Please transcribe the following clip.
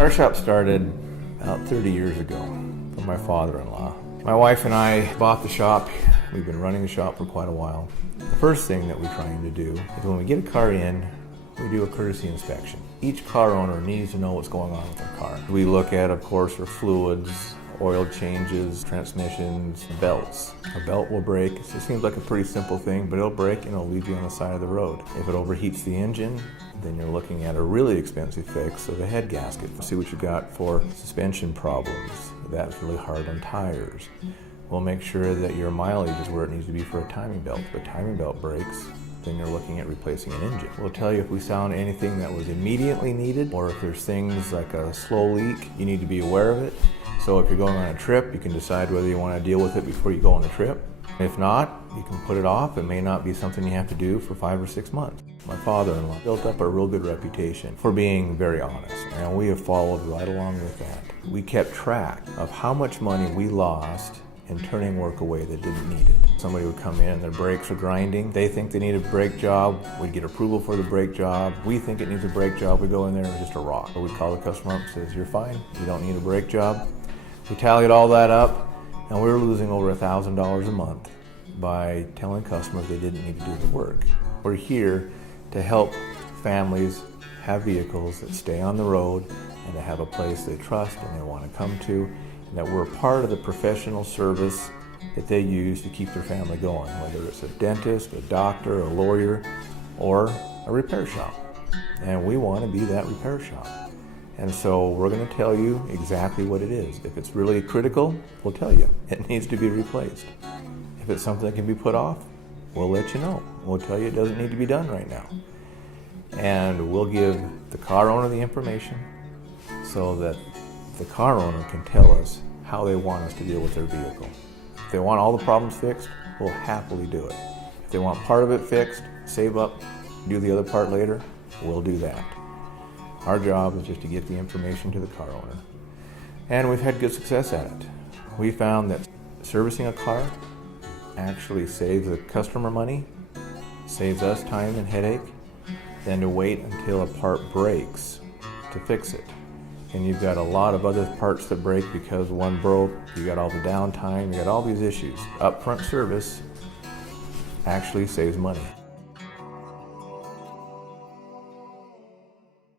Car shop started about 30 years ago from my father-in-law. My wife and I bought the shop. We've been running the shop for quite a while. The first thing that we're trying to do is when we get a car in, we do a courtesy inspection. Each car owner needs to know what's going on with their car. We look at, of course, our fluids, oil changes, transmissions, belts. A belt will break. It seems like a pretty simple thing, but it'll break and it'll leave you on the side of the road. If it overheats the engine, then you're looking at a really expensive fix of a head gasket. See what you got for suspension problems. That's really hard on tires. We'll make sure that your mileage is where it needs to be for a timing belt. If a timing belt breaks, then you're looking at replacing an engine. We'll tell you if we found anything that was immediately needed, or if there's things like a slow leak, you need to be aware of it. So if you're going on a trip, you can decide whether you want to deal with it before you go on the trip. If not, you can put it off. It may not be something you have to do for 5 or 6 months. My father-in-law built up a real good reputation for being very honest, and we have followed right along with that. We kept track of how much money we lost in turning work away that didn't need it. Somebody would come in and their brakes are grinding. They think they need a brake job. We'd get approval for the brake job. We think it needs a brake job. We go in there and it's just a rock. So we call the customer up and says, "You're fine. You don't need a brake job." We tallied all that up, and we were losing over $1,000 a month by telling customers they didn't need to do the work. We're here to help families have vehicles that stay on the road and to have a place they trust and they want to come to, and that we're part of the professional service that they use to keep their family going, whether it's a dentist, a doctor, a lawyer, or a repair shop. And we want to be that repair shop. And so we're going to tell you exactly what it is. If it's really critical, we'll tell you it needs to be replaced. If it's something that can be put off, we'll let you know. We'll tell you it doesn't need to be done right now. And we'll give the car owner the information so that the car owner can tell us how they want us to deal with their vehicle. If they want all the problems fixed, we'll happily do it. If they want part of it fixed, save up, do the other part later, we'll do that. Our job is just to get the information to the car owner. And we've had good success at it. We found that servicing a car actually saves the customer money, saves us time and headache, than to wait until a part breaks to fix it. And you've got a lot of other parts that break because one broke, you got all the downtime, you got all these issues. Upfront service actually saves money.